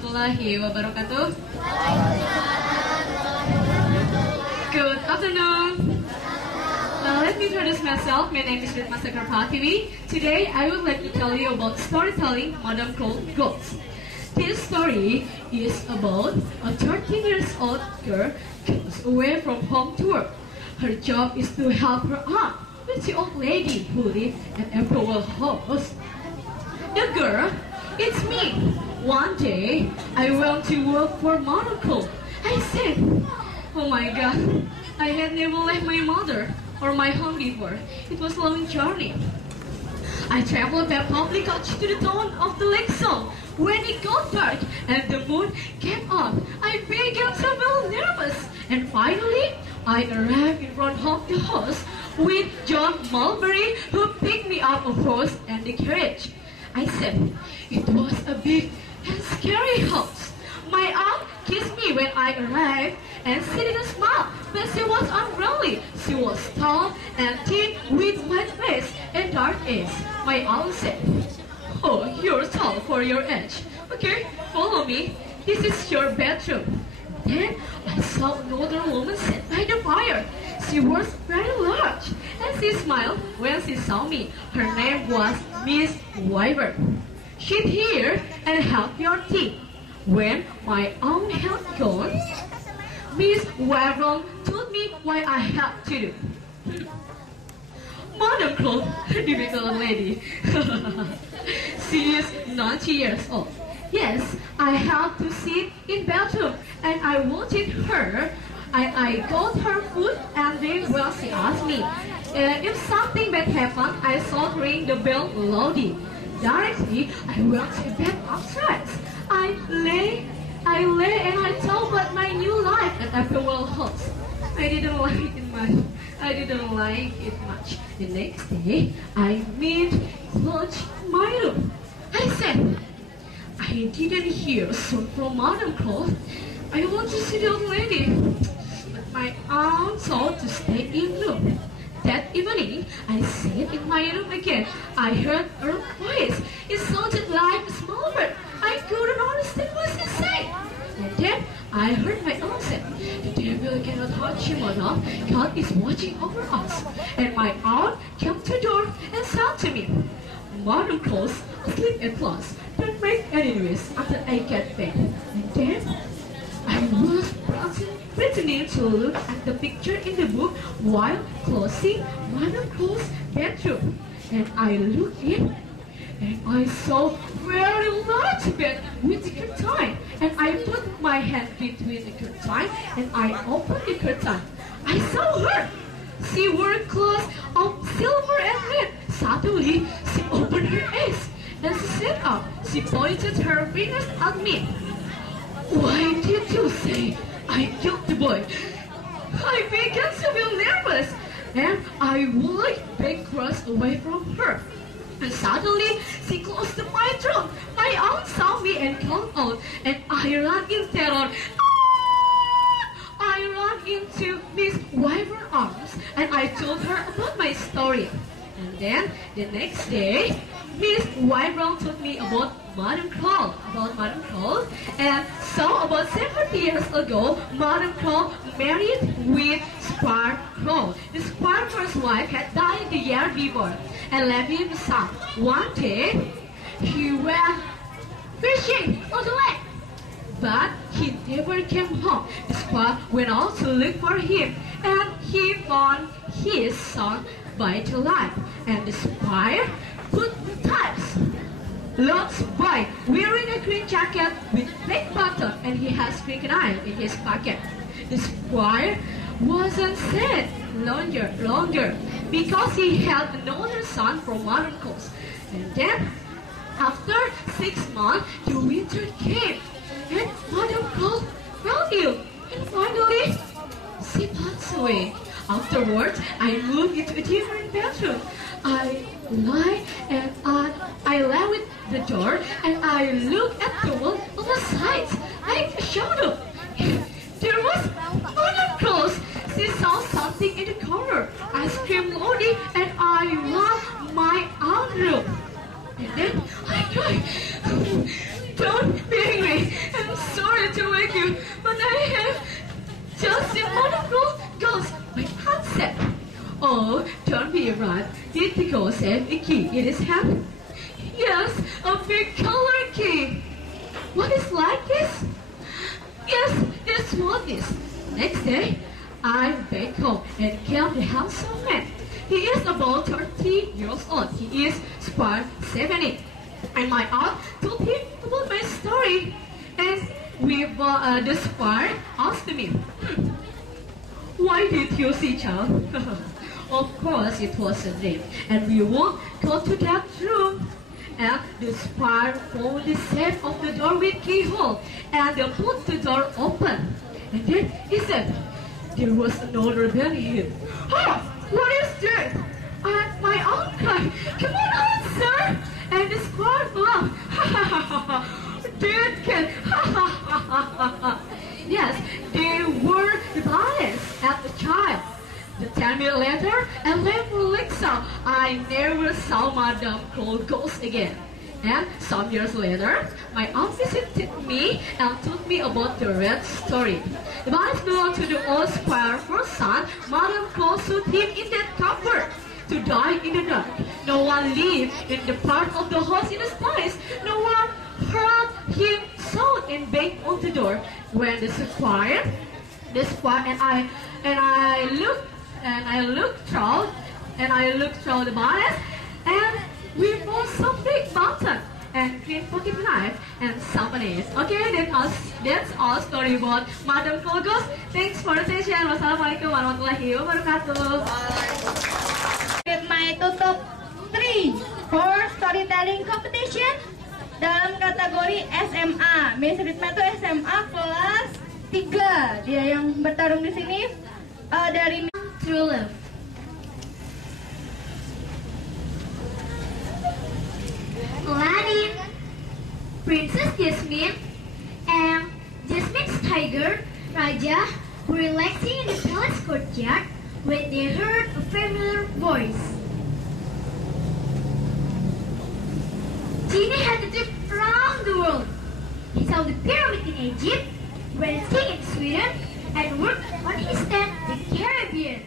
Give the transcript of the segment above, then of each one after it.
warahmatullahi wabarakatuh. Good afternoon. Let me introduce myself. My name is Ritma Sakarpatiwi. Today I would like to tell you about storytelling Madame called Ghost. This story is about a 13 years old girl goes away from home to work. Her job is to help her aunt, the old lady who lived at April house. The girl, it's me. One day, I went to work for Monaco. I said, oh my God, I had never left my mother or my home before. It was a long journey. I traveled by public coach to the town of the lake zone. When it got dark and the moon came up, I began to feel nervous. And finally, I arrived in front of the house with John Mulberry, who picked me up, of course, and the carriage. I said, it was a big and scary house. My aunt kissed me when I arrived, and she didn't smile, but she was unruly. She was tall and thin with white face and dark eyes. My aunt said, oh, you're tall for your age. Okay, follow me. This is your bedroom. Then I saw another woman sit by the fire. She was very large, and she smiled when she saw me. Her name was Miss Wyvern. Sit here and help your tea. When my aunt had gone, Miss Wyvern told me what I had to do. Madame Claude, difficult lady. She is 90 years old. Yes, I had to sit in bathroom, and I wanted her. I got her food, and then when she asked me if something bad happened, I saw her ring the bell loudly. Directly, I went to bed upstairs. I lay and I thought about my new life at Applewell House. I didn't like it much. The next day, I made lunch in my room. I said, I didn't hear a song from Madame Claude. I want to see the old lady. But my aunt told to stay in room. That evening, I sat in my room again. I heard her voice. It sounded like a small bird. I couldn't understand what she said. And then I heard my aunt say, the devil cannot touch you, madam. God is watching over us. And my aunt came to the door and said to me, Madam Claude, sleep at last. Don't make any noise until I get back. And then I was pretending to look at the picture in the book while closing Madame Claude's bedroom. And I looked in, and I saw a very large bed with a curtain. And I put my hand between the curtain, and I opened the curtain. I saw her. She wore clothes of silver and red. Suddenly, she opened her eyes, and she sat up. She pointed her fingers at me. Why did you say I killed the boy? I began to feel nervous, and I walked backwards away from her. And suddenly, she closed the my throat. My aunt saw me and called out, and I ran in terror. I ran into Miss Wyvern's arms, and I told her about my story. And then, the next day, Miss Wyvern told me about Madame Claude, and so about 70 years ago, Madame Claude married with Squire Crow. The Squire's first wife had died the year before and left him a son. One day, he went fishing on the lake, but he never came home. The Squire went out to look for him, and he found his son buried alive. And the Squire put the types. Looks boy wearing a green jacket with black button, and he has quinine in his pocket. The Squire wasn't sad longer because he had another son from Madame Claude. And then, after 6 months, the winter came, and Madame Claude fell ill, and finally, she passed away. Afterwards, I moved into a different bedroom. I lie with the door, and I look at the wall on the sides like a shadow. There was Madame Claude. She saw something in the corner. I screamed loudly, and I ran my own room. And then I cried, don't be angry. with you, but I have just a wonderful ghost by concept. Oh, don't be right. Did the ghost have a key in his hand? Yes, a big color key. What is like this? Yes, it's what this. Next day, I went home and killed the handsome man. He is about 30 years old. He is square 70. And my aunt told him about my story. And the squire asked me, why did you see, child? Of course, it was a dream. And we won't go to that room. And the squire found the safe of the door with keyhole. And they put the door open. And then he said, there was another than him. Oh, what is this? And my aunt cried, come on out, sir. And the squire laughed. Ha ha ha ha ha. Dead cat. Ha ha ha ha ha. Yes, they were the bodies of the child. The 10 minutes later, and then for Alexa, I never saw Madame Claude ghost again. And some years later, my aunt visited me and told me about the red story. The bodies belonged to the old squire first son. Madame Claude put him in that cupboard to die in the dark. No one lived in the part of the house in the place. No one heard him shout and bang on the door. When the squire and I looked through the bodies, and we found some big mountain and clean pocket knife and some bananas. Okay, that's our story about Madame Claude ghost. Thanks for the attention. Wassalamualaikum warahmatullahi wabarakatuh. With my tutup 3 for storytelling competition dalam kategori SMA. Miss Ritma itu SMA kelas 3. Dia yang bertarung di sini dari True love. Aladdin, Princess Jasmine, and Jasmine's tiger, Raja, were relaxing in the palace courtyard when they heard a familiar voice. Genie had a trip around the world. He saw the pyramid in Egypt, went skiing in Sweden, and worked on his tent in the Caribbean.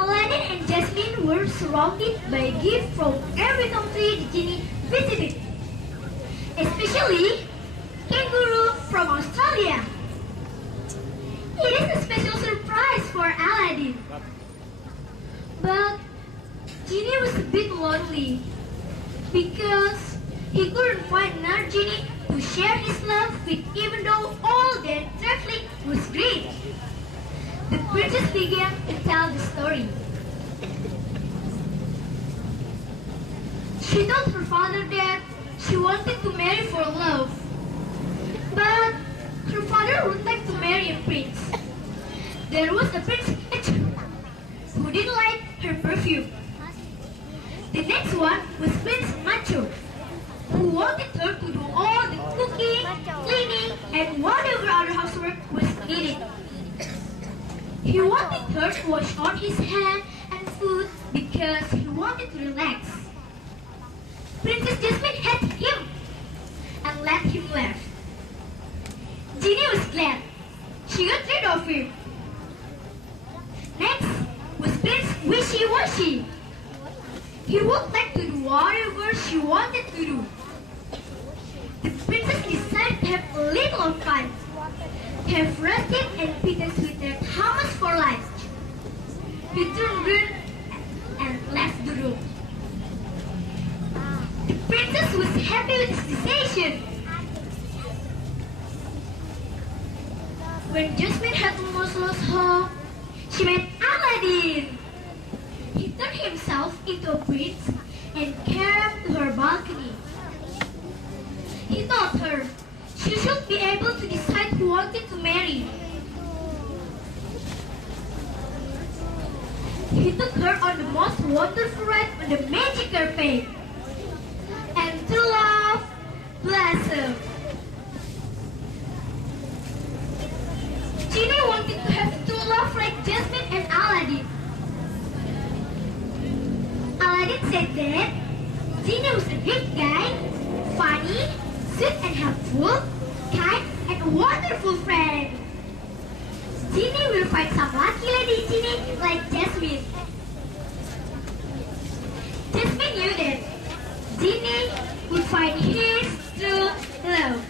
Aladdin and Jasmine were surrounded by gifts from every country the genie visited, especially kangaroo from Australia. It is a special surprise for Aladdin. But Genie was a bit lonely because he couldn't find another genie to share his love with, even though all their traveling was great. The princess began to tell the story. She told her father that she wanted to marry for love, but her father would like to marry a prince. There was a prince who didn't like her perfume. The next one was Prince Macho, who wanted her to do all the cooking, cleaning, and whatever other housework was needed. He wanted her to wash all his hands and food because he wanted to relax. Princess Jasmine hated him and let him laugh. Genie was glad. She got rid of him. Next was Prince Wishy Washy. He would like to do whatever she wanted to do. The princess decided to have a little of fun. Have roasted and beaten sweetened hummus for lunch. He turned green and left the room. The princess was happy with his decision. When Jasmine had almost lost hope, she met Aladdin. He turned himself into a prince and came to her balcony. He told her she should be able to decide who wanted to marry. He took her on the most wonderful ride on the magic carpet. And true love blossomed. Genie wanted to have true love like Jasmine and Aladdin. Aladdin said that Genie was a great guy, funny, sweet and helpful, kind, and wonderful friend. Ginny will find some lucky lady Ginny like Jasmine. Jasmine knew that Ginny would find his true love.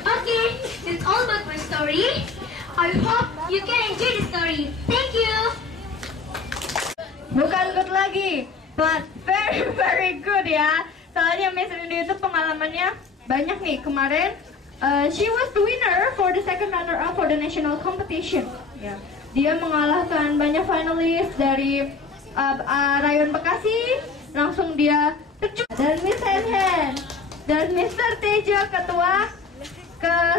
Okay, that's all about my story. I hope you can enjoy the story. Thank you. Bukan good lagi, but very good ya. Soalnya Miss Rindy itu pengalamannya banyak nih. Kemarin she was the winner for the second runner-up for the national competition. Ya, dia mengalahkan banyak finalis dari Rayon Bekasi. Langsung dia terjun. Dan Miss Hen dan Mr. Tejo, ketua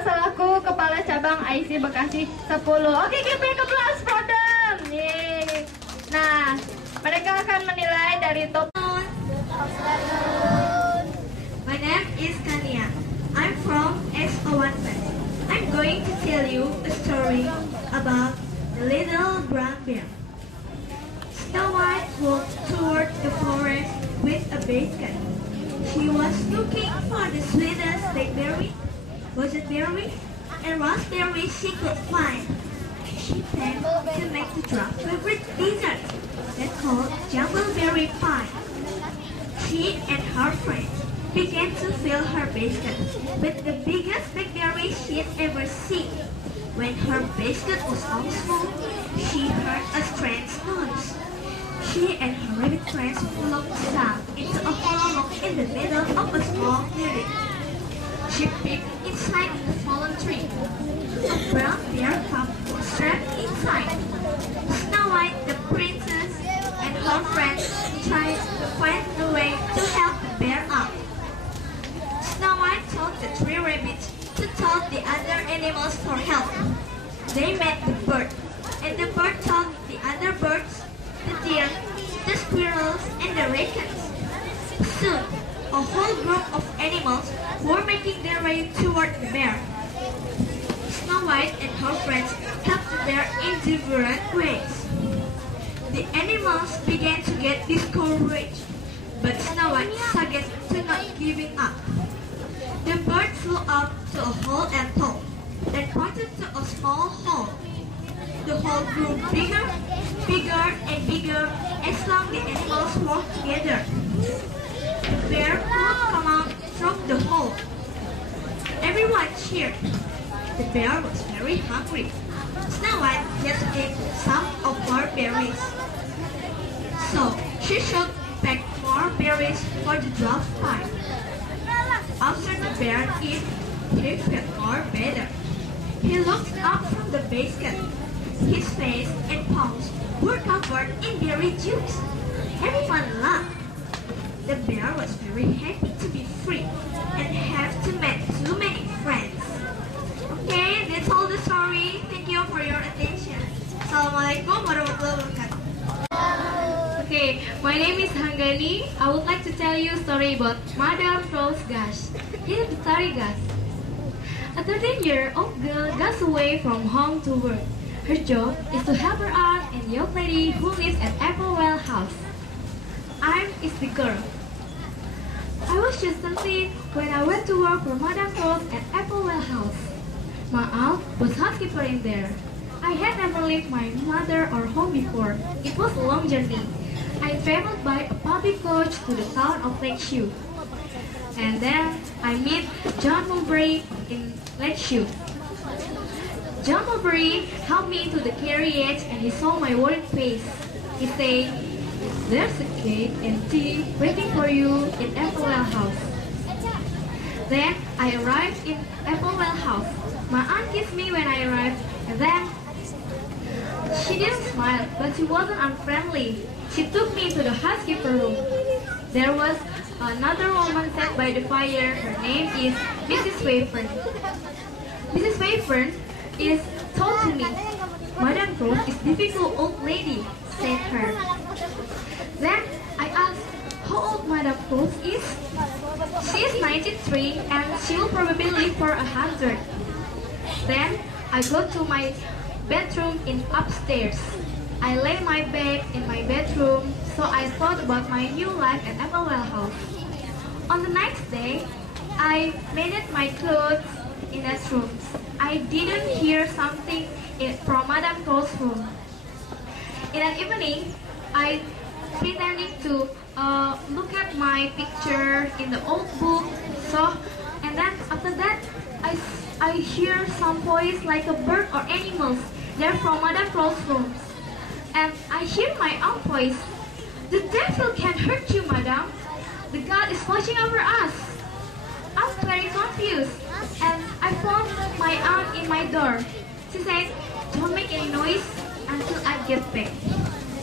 selaku kepala cabang IC Bekasi 10. Oke, give me a applause for them. Yeay. Nah, mereka akan menilai dari top. My name is Kania. I'm from SO1 Batch. I'm going to tell you a story about the little brown bear. Snow White walked toward the forest with a basket. She was looking for the sweetest blackberry, berry, and raspberry she could find. She planned to make the dwarf's favorite dessert, that's called jambleberry pie. She and her friends began to fill her basket with the biggest blackberries she'd ever seen. When her basket was almost full, she heard a strange noise. She and her rabbit friends looked down into a hollow in the middle of a small clearing. She peeked inside the fallen tree. A brown bear cub was trapped inside. Snow White, the princess, and her friends tried to find a way to help the bear out. Snow White told the three rabbits to tell the other animals for help. They met the bird, and the bird told the other birds, the deer, the squirrels, and the raccoons. Soon, a whole group of animals were making their way toward the bear. Snow White and her friends helped the bear in different ways. The animals began to get discouraged, but Snow White suggested to not giving up. The bird flew up to a hole and told, then pointed to a small hole. The hole grew bigger, and bigger as long as the animals worked together. The bear would come out from the hole. Everyone cheered. The bear was very hungry. Snow White just ate some of her berries. So she shook back more berries for the dwarf pie. After the bear ate, he felt more better. He looked up from the basket. His face and palms were covered in berry juice. Everyone laughed. The bear was very happy to be free and have to meet too many friends. Okay, that's all the story. Thank you for your attention. Assalamualaikum warahmatullahi wabarakatuh. Okay, my name is Hanggani. I would like to tell you a story about Madame Rose Gash. Here's the story, guys. A 13-year-old girl goes away from home to work. Her job is to help her aunt and young lady who lives at Applewell House. Is the girl. I was just 13 when I went to work for Madame Rose at Applewell House. My aunt was housekeeper in there. I had never left my mother or home before. It was a long journey. I traveled by a public coach to the town of Lakeshore. And then I met John Mulberry in Lakeshore. John Mulberry helped me to the carriage and he saw my worried face. He said, "There's a cake and tea waiting for you in Applewell House." Then I arrived in Applewell House. My aunt kissed me when I arrived, and then she didn't smile, but she wasn't unfriendly. She took me to the housekeeper room. There was another woman sat by the fire. Her name is Mrs. Wayfern. Mrs. Wayfern is told to me, "Madame Rose is difficult old lady," said her. Then I asked how old Madame Rose is. She is 93 and she will probably live for 100. Then I go to my bedroom in upstairs. I lay my bag in my bedroom, so I thought about my new life at Applewell House. On the next day, I mended my clothes in that room. I didn't hear something from Madame Claude's room. In that evening, I pretending to look at my picture in the old book. And then after that, I hear some voice like a bird or animals. They're from Madame Claude's room. And I hear my own voice. The devil can hurt you, madam. The God is watching over us. I'm very confused. And I found my aunt in my door. She said, don't make any noise until I get back.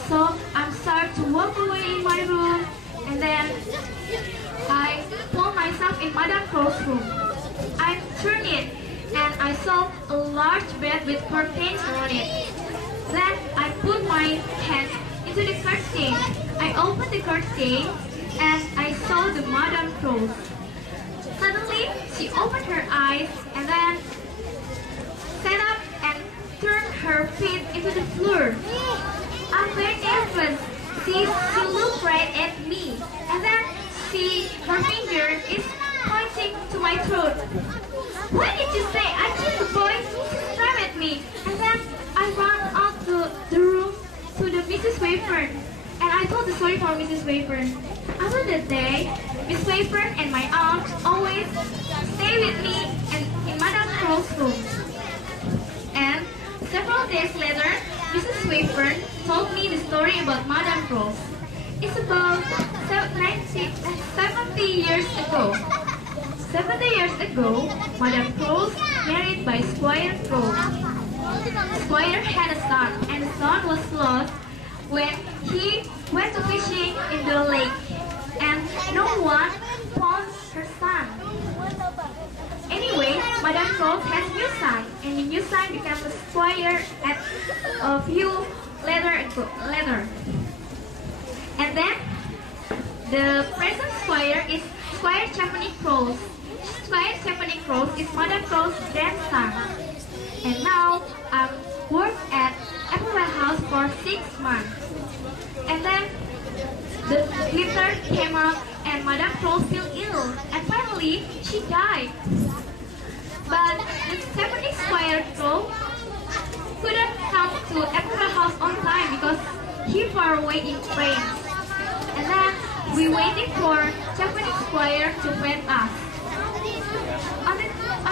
So I'm started to walk away in my room. And then I found myself in Madame Claude's room. I turned it and I saw a large bed with curtains on it. Then I put my hand into the curtain. I opened the curtain and I saw the Madame Claude. Suddenly, she opened her eyes and then sat up and turned her feet into the floor. I'm very nervous. She looked right at me and then her finger is pointing to my throat. What did you say? I killed the boy. She screamed at me and then I ran out to the room to the Mrs. Wayfern, and I told the story for Mrs. Wayfern. After that day, Miss Wayfern and my aunt always stay with me in Madame Claude's room. And several days later, Mrs. Wayfern told me the story about Madame Claude. It's about 70 years ago. 70 years ago, Madame Claude married by Squire Claude. Squire had a son, and the son was lost when he went to fishing in the lake, and no one found her son. Anyway, Madame Claude has a new son, and the new son became a squire at a few later. And then, the present squire is Squire Champney Claude. Squire Champney Claude is Madame Claude's grandson. And now, I worked at Applewell House for 6 months. And then, the winter came up and Madame Claude fell ill. And finally, she died. But the 70 Squire Claude couldn't come to Applewell House on time because he far away in France. And then, we waited for Japanese Squire to meet us. On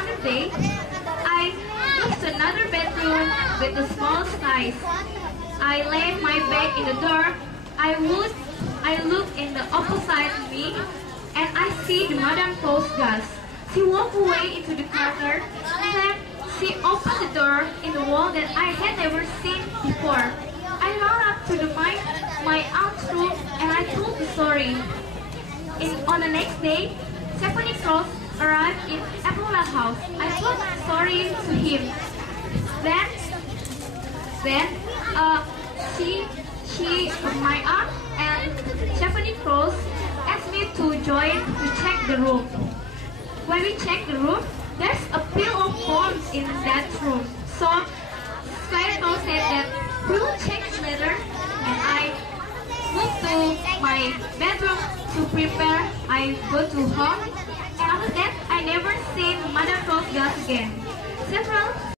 the day, I moved to another bedroom with a small size. I laid my bag in the door. I look in the opposite me, and I see the Madame Claude's ghost. She walked away into the corner, and then she opened the door in the wall that I had never seen before. I ran up to my aunt's room, and I told the story. On the next day, Stephanie Claude arrived in Applewell House. I told the story to him. Then my aunt and Stephanie Claude asked me to join to check the room. When we checked the room, there's a pile of bombs in that room. So Squire Claude said that we will check it later, and I moved to my bedroom to prepare. I go to home, and after that, I never seen Madame Claude's ghost again. Several